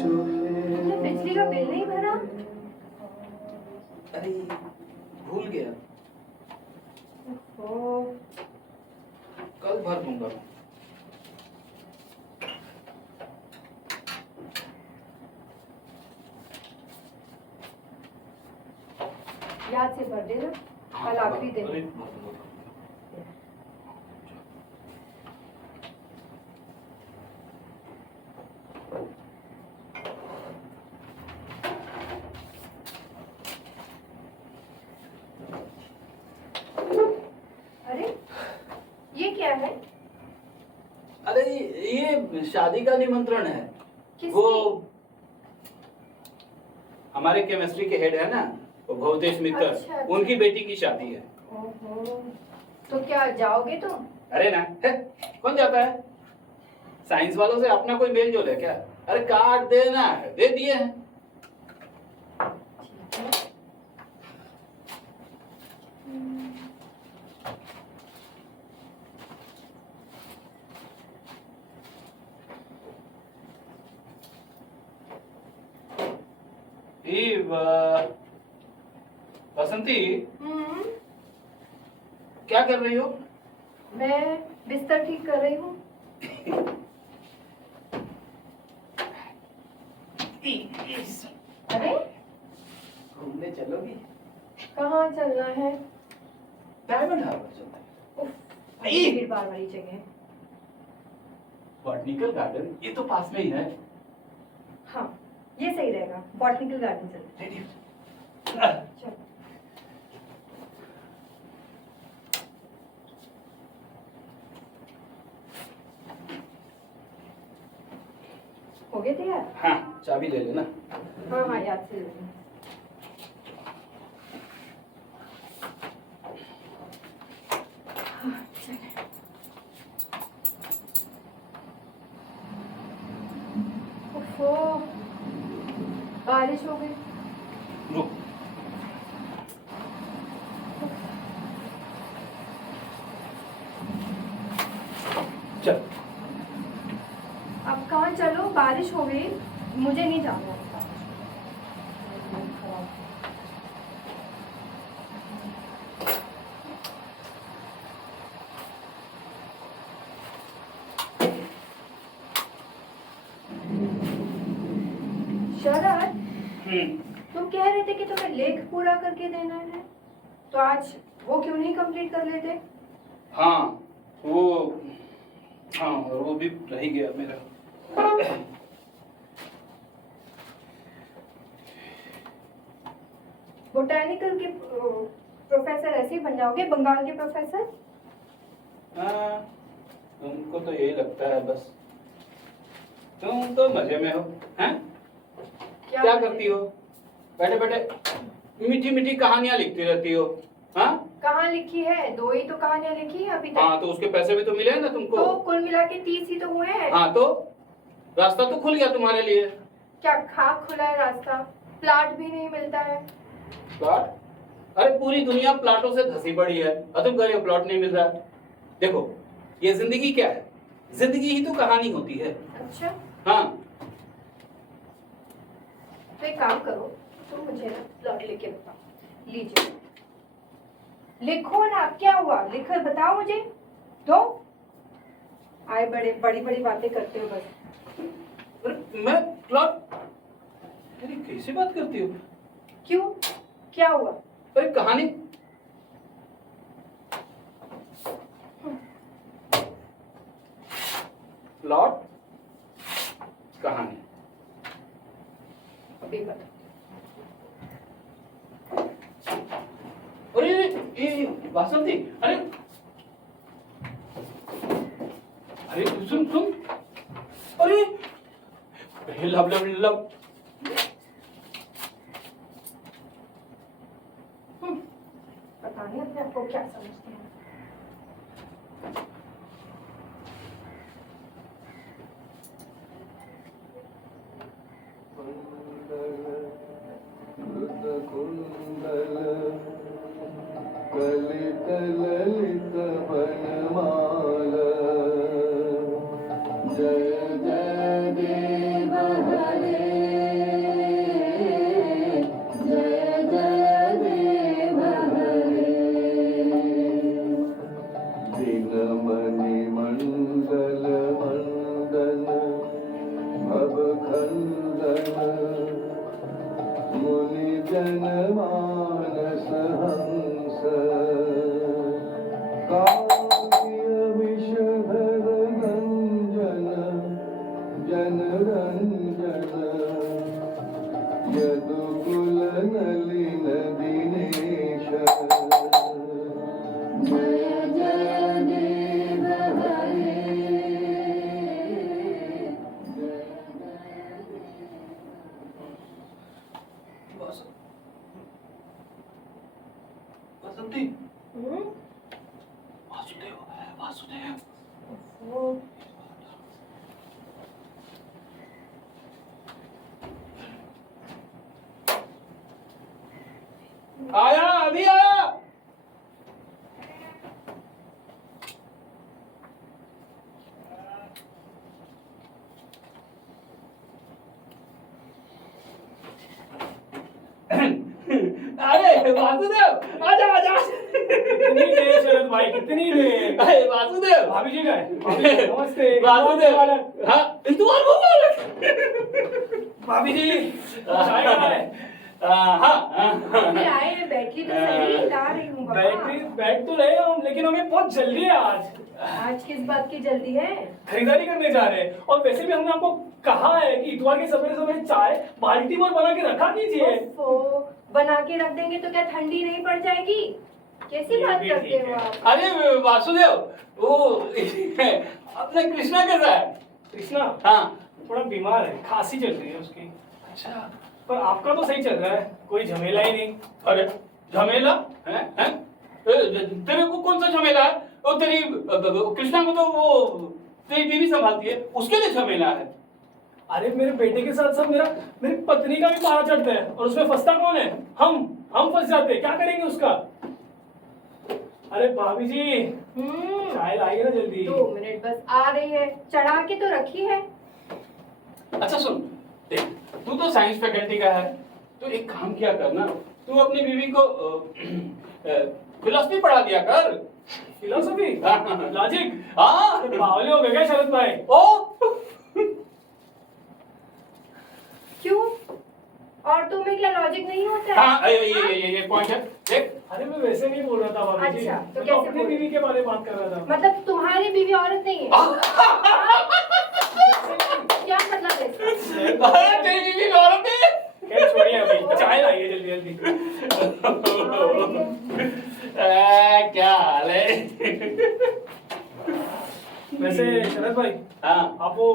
तुमने बिजली का बिल नहीं भरा? अरे भूल गया। ओह, कल भर दूंगा। याद से भर देना, कल आखिरी दिन। अरे, भर दूंगा। अरे ये क्या है? अरे ये शादी का निमंत्रण है। किसकी? वो हमारे केमिस्ट्री के हेड है ना, वो भवतेश मित्तर। अच्छा। उनकी बेटी की शादी है। ओहो, तो क्या जाओगे तुम? अरे ना है, कौन जाता है? साइंस वालों से अपना कोई मेल जोल है क्या? अरे कार्ड देना है, दे दिए हैं। बसंती, क्या कर रही हो? मैं बिस्तर ठीक कर रही हूँ। अरे घूमने चलोगी? कहाँ चलना है? डायमंड हार्बर चलते हैं। उफ, भीड़ भाड़ वाली जगह। बॉटनिकल गार्डन, ये तो पास में ही है। हाँ, ये सही रहेगा। बॉटनिकल गार्डन चलते हैं। चलो। हो गए तैयार? हाँ, चाबी ले लेना। हाँ हाँ, याद से ले लेना। हाँ, चले। ओफो, बारिश हो गई। रुक। चल। अब कहाँ चलो? बारिश हो गई, मुझे नहीं जाना। शरद, तुम कह रहे थे कि तुम्हें लेख पूरा करके देना है, तो आज वो क्यों नहीं कंप्लीट कर लेते? हाँ वो, हाँ और वो भी रह ही गया मेरा। बोटैनिकल के प्रोफेसर ऐसे ही बन जाओगे, बंगाल के प्रोफेसर। हाँ, तुमको तो यही लगता है बस। तुम तो मजे में हो, हैं? क्या करती हो? बैठे बैठे मीठी मीठी कहानियां लिखती रहती हो। हाँ? कहाँ लिखी है? 2 ही तो कहानियां लिखी है अभी तक। हाँ, तो उसके पैसे भी तो मिले हैं ना तुमको। तो कुल मिला के 30 ही तो हुए हैं। हाँ, तो रास्ता तो खुल गया तुम्हारे लिए। क्या खाक खुला है रास्ता? प्लाट भी नहीं मिलता है। प्लॉट? अरे पूरी दुनिया प्लॉटों से धसी पड़ी है और तुम कह रहे हो प्लॉट नहीं मिल रहा है। देखो, ये जिंदगी क्या है? जिंदगी ही तो कहानी होती है। अच्छा, हाँ, तो एक काम करो, तुम मुझे ना प्लॉट लेके बताओ। लीजिए, लिखो ना। क्या हुआ? लिखो, बताओ मुझे। दो आए बड़ी बड़ी बातें करते हो बस। अरे मैं प्लॉट, अरे कैसे बात करती हो? क्यों, क्या हुआ? अरे कहानी, प्लॉट, कहानी। अभी बता। अरे ये वासंती, अरे अरे सुन सुन, अरे लब लब लब। पता नहीं अपने आपको क्या समझते हैं। कलित ललित वनमाल, जय जय देव हरे जनरञ्जन यदुकुलनलिनदिनेश जय जय देव हरे बसंती वासुदेव वासुदेव वो आया अभी आया अरे वासुदेव आजा आजा कितनी देर शरद भाई कितनी देर अरे वासुदेव भाभी जी गए नमस्ते वासुदेव हाँ इंतजार मुबारक भाभी जी चाय कहाँ है अभी आए हैं, बैटरी तो सही ला रही हूँ बैटरी बाबा। बैठ तो रहे हम लेकिन हमें बहुत जल्दी है आज आज किस बात की जल्दी है? खरीदारी करने जा रहे हैं और वैसे भी हमने आपको कहा है कि इतवार के सवेरे सवेरे चाय बाल्टी में बना के रखा कीजिए ओफो, बना के रख देंगे तो क्या ठंडी नहीं पड़ जाएगी? कैसी ये बात भी करते ठीक हो है। आप? अरे वासुदेव वो अपने कृष्णा कैसा है कृष्णा हाँ थोड़ा बीमार है खांसी चल रही है उसकी अच्छा पर आपका तो सही चल रहा है कोई झमेला ही नहीं अरे झमेला है तेरे को कौन सा झमेला है वो तेरी कृष्णा को तो वो तेरी बीवी संभालती है उसके लिए झमेला है अरे मेरे बेटे के साथ साथ मेरी पत्नी का भी पारा चढ़ता है और उसमें फंसता कौन है हम फंस जाते हैं क्या करेंगे उसका अरे भाभी जी चाय लाइए ना जल्दी 2 मिनट बस आ रही है, चढ़ा के तो रखी है। अच्छा सुन देख तू तो साइंस फैकल्टी का है तो एक काम किया कर ना तू अपनी बीवी को फिलोसफी पढ़ा दिया कर फिलोसफी हाँ। लॉजिक हाँ बावले हो गए क्या शरद भाई ओ क्यों? औरतों में क्या लॉजिक नहीं होता है? हाँ ये पॉइंट है देख अरे मैं वैसे नहीं बोल रहा था भाभी जी अच्छा, तो मैं कैसे अपनी बोल- बीवी के बारे में बात कर रहा था मतलब तुम्हारी बीवी औरत नहीं है? क्या मतलब है इसका? अरे तेरी बीवी औरत है खैर छोड़िए अभी चाय लाइए जल्दी जल्दी क्या हाल है वैसे शरद भाई हाँ आप वो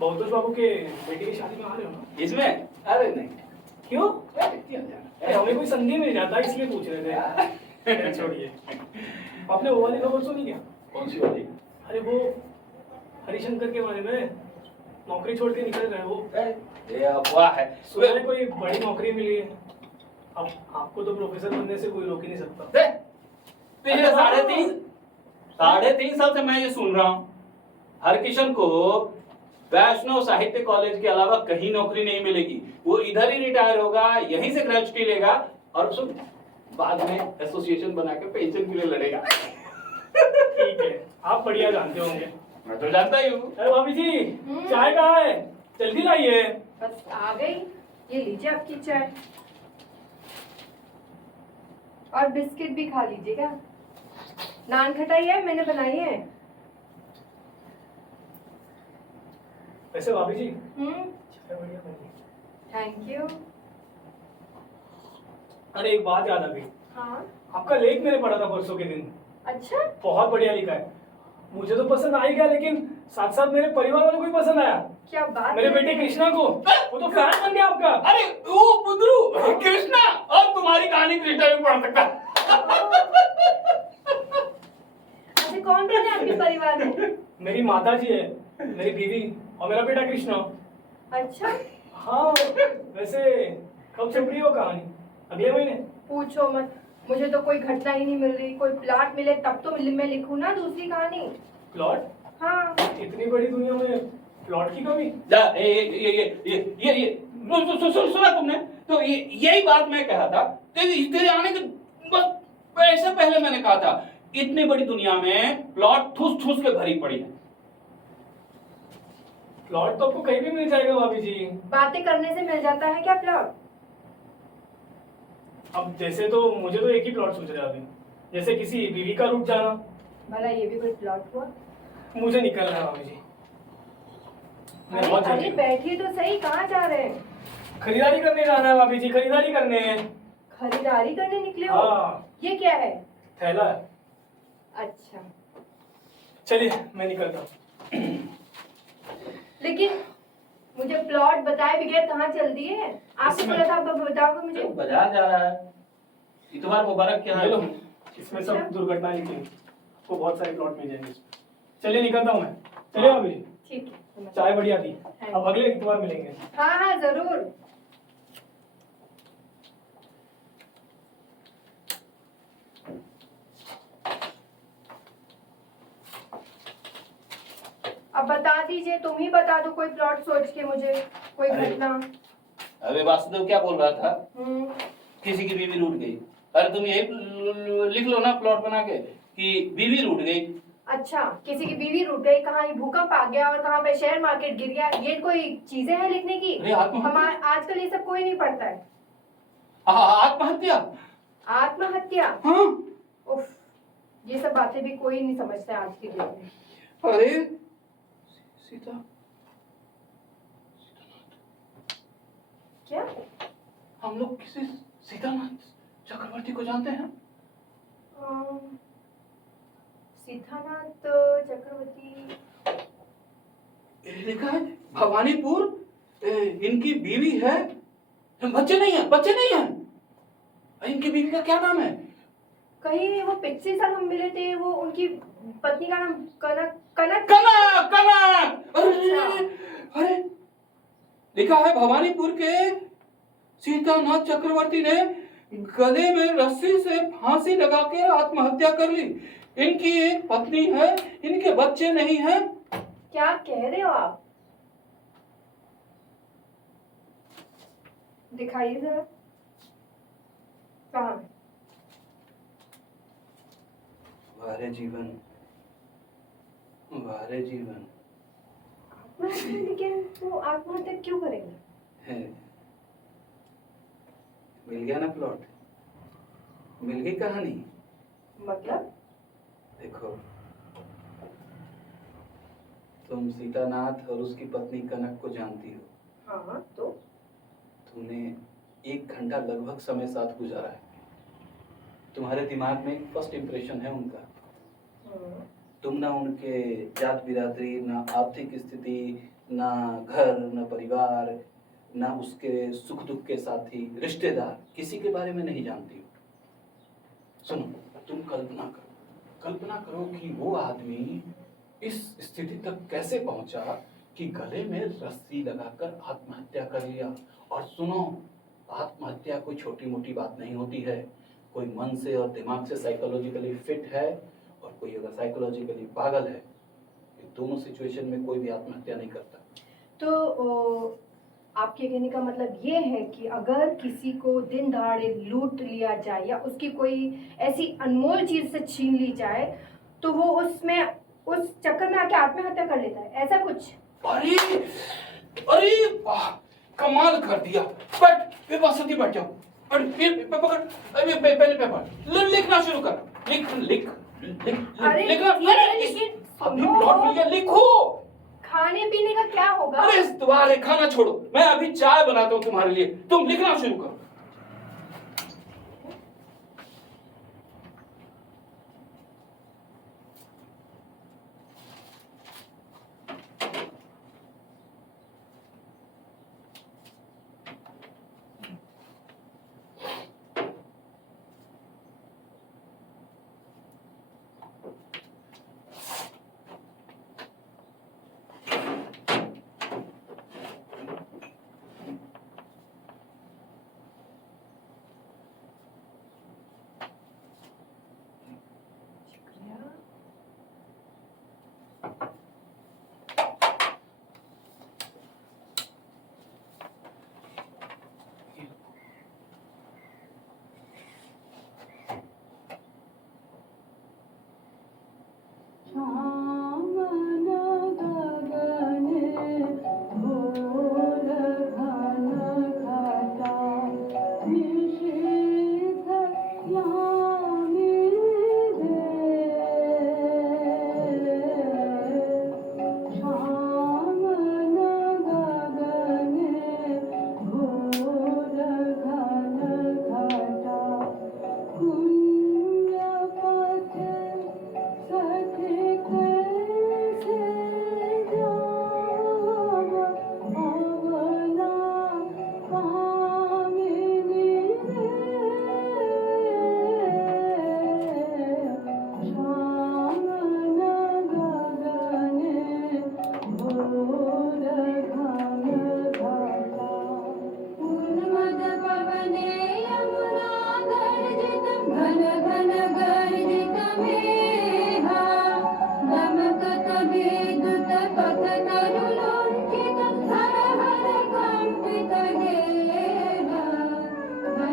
बहुतोष बाबू के बेटी की शादी में आ रहे हो ना इसमें अरे नहीं क्यों अरे अरे हमें कोई संधि मिल जाता इसलिए पूछ रहे थे खैर छोड़िए आपने वो वाली खबर सुनी क्या कौन सी वाली अरे वो हरिशंकर के बारे में नौकरी छोड़ के निकल रहे वो ये अफवाह है सुना है कोई बड़ी नौकरी मिली है अब आपको तो प्रोफेसर बनने से कोई रोक ही नहीं सकता देख, पिछले 3.5 साल से मैं ये सुन रहा हूँ हरकिशन को वैष्णव साहित्य कॉलेज के अलावा कहीं नौकरी नहीं मिलेगी वो इधर ही रिटायर होगा यहीं से ग्रेजुएटी लेगा और सुन बाद में एसोसिएशन बना के पेंशन के लिए लड़ेगा ठीक है आप बढ़िया जानते होंगे मैं तो जानता ही हूँ अरे भाभी जी चाय कहाँ है जल्दी लाइए बस आ गई, ये लीजिए आपकी चाय और बिस्किट भी खा लीजिएगा। नान खटाई है, मैंने बनाई है। वैसे भाभी जी हम्म, बढ़िया बनी। Thank you. अरे एक बात याद आ गई हाँ, आपका लेख मैंने पढ़ा था परसों के दिन अच्छा, बहुत बढ़िया लिखा है मुझे तो पसंद आ ही गया लेकिन साथ साथ मेरे परिवार वालों को भी पसंद आया क्या बात मेरे है। बेटे कृष्णा को वो तो फैन बन गया आपका अरे वो बुदरू कृष्णा और तुम्हारी कहानी कृष्णा भी पढ़ सकता अच्छा, कौन कौन है आपके परिवार में? मेरी माता जी है मेरी बीवी और मेरा बेटा कृष्णा अच्छा, हाँ वैसे कब छप रही हो कहानी अगले महीने पूछो मत, मुझे तो कोई घटना ही नहीं मिल रही। कोई प्लॉट मिले तब तो मैं लिखूं ना दूसरी कहानी। प्लॉट हाँ, इतनी बड़ी दुनिया में प्लॉट की कमी सुना तुमने तो यही बात मैं कहा था तेरे आने के बस ऐसे पहले मैंने कहा था इतनी बड़ी दुनिया में प्लॉट ठूस ठूस के भरी पड़ी है प्लॉट तो आपको कहीं भी मिल जाएगा भाभी जी बातें करने से मिल जाता है क्या प्लॉट? अब जैसे तो मुझे तो एक ही प्लॉट सोच रहा है अभी जैसे किसी बीवी का रूट जाना भला ये भी कोई प्लॉट हुआ? मुझे निकलना है भाभी जी मैं बहुत अरे जल्दी बैठिए तो सही, कहाँ जा रहे हैं? खरीदारी करने जाना है भाभी जी, खरीदारी करने हैं। खरीदारी करने निकले हो? हाँ। ये क्या है? थैला है। अच्छा, चलिए मैं निकलता हूँ। लेकिन मुझे प्लॉट बताए बगैर कहाँ चल दिए? आपने इसमें- बोला था अब बताओगे मुझे। तो बाजार जा रहा है। इतवार मुबारक क्या ये लो, है? इसमें अच्छा। सब दुर्घटना लिखी है, आपको बहुत सारे प्लॉट मिल जाएंगे इसमें। चलिए निकलता हूँ मैं। चलिए भाभी जी, ठीक है, समझ चाय बढ़िया थी। है। अब अगले इतवार मिलेंगे। हाँ हाँ जरूर। अब बता दीजिए, तुम ही बता दो कोई प्लॉट सोच के मुझे, कोई अरे। घटना। अबे वासुदेव क्या बोल रहा था? हम्म, किसी की बीवी रूठ गई। अरे तुम यही लिख लो ना प्लॉट बना के कि बीवी रूठ गई। अच्छा, किसी की बीवी रूठ गई, कहाँ ये भूकंप आ गया और कहाँ पे शेयर मार्केट गिर गया, ये कोई चीजें हैं लिखने की? अरे आत्महत्या। हमारे आजकल ये सब कोई नहीं पढ़ता है। आत्महत्या। आत्महत्या? हाँ। उफ, ये सब बातें भी कोई नहीं समझता है आज के दिन में। अरे सीता। क्या? हम लोग किसी सीतानाथ चक्रवर्ती को जानते हैं? सीतानाथ चक्रवर्ती? ये लिखा है भवानीपुर। इनकी बीवी है, बच्चे नहीं है, बच्चे नहीं है। इनकी बीवी का क्या नाम है? कहीं वो पिछले साल हम मिले थे, वो उनकी पत्नी का नाम कनक कनक कनक कनक। अच्छा। अरे लिखा है भवानीपुर के सीतानाथ चक्रवर्ती ने गले में रस्सी से फांसी लगाकर आत्महत्या कर ली। इनकी एक पत्नी है, इनके बच्चे नहीं हैं। क्या कह रहे हो आप? दिखाइए जरा, कहाँ? वारे जीवन, वारे जीवन। आत्महत्या? लेकिन वो आत्महत्या क्यों करेंगे? है मिल गया ना प्लॉट, मिल गई कहानी। मतलब? देखो, तुम सीतानाथ और उसकी पत्नी कनक को जानती हो। हाँ तो? तुमने 1 घंटा लगभग समय साथ गुजारा है। तुम्हारे दिमाग में फर्स्ट इंप्रेशन है उनका। तुम ना उनके जात बिरादरी, ना आर्थिक स्थिति, ना घर, ना परिवार, ना उसके सुख दुख के साथी, रिश्तेदार, किसी के बारे में नहीं जानती हो। सुनो, तुम कल्पना करो कि वो आदमी इस स्थिति तक कैसे पहुंचा कि गले में रस्सी लगाकर आत्महत्या कर लिया। और सुनो, आत्महत्या कोई छोटी मोटी बात नहीं होती है। कोई मन से और दिमाग से साइकोलॉजिकली फिट है और कोई अगर साइकोलॉजिकली पागल है, ये दोनों सिचुएशन में कोई भी आत्महत्या नहीं करता। तो आपके कहने का मतलब ये है कि अगर किसी को दिन दहाड़े लूट लिया जाए या उसकी कोई ऐसी अनमोल चीज से छीन ली जाए तो वो उसमें उस चक्कर में आके आत्महत्या कर लेता है, ऐसा कुछ? अरे अरे वाह, कमाल कर दिया। बैठ, बेबसती बैठ जाओ। अरे पकड़, अरे पहले पेपर लिखना शुरू कर। लिख लिख लिख अरे लिखना। ठीक है, लेकिन अभी सुनो, प्लॉट मिल गया, लिखो। खाने पीने का क्या होगा? अरे इस तुम्हारे खाना छोड़ो, मैं अभी चाय बनाता हूँ तुम्हारे लिए, तुम लिखना शुरू करो।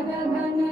गगन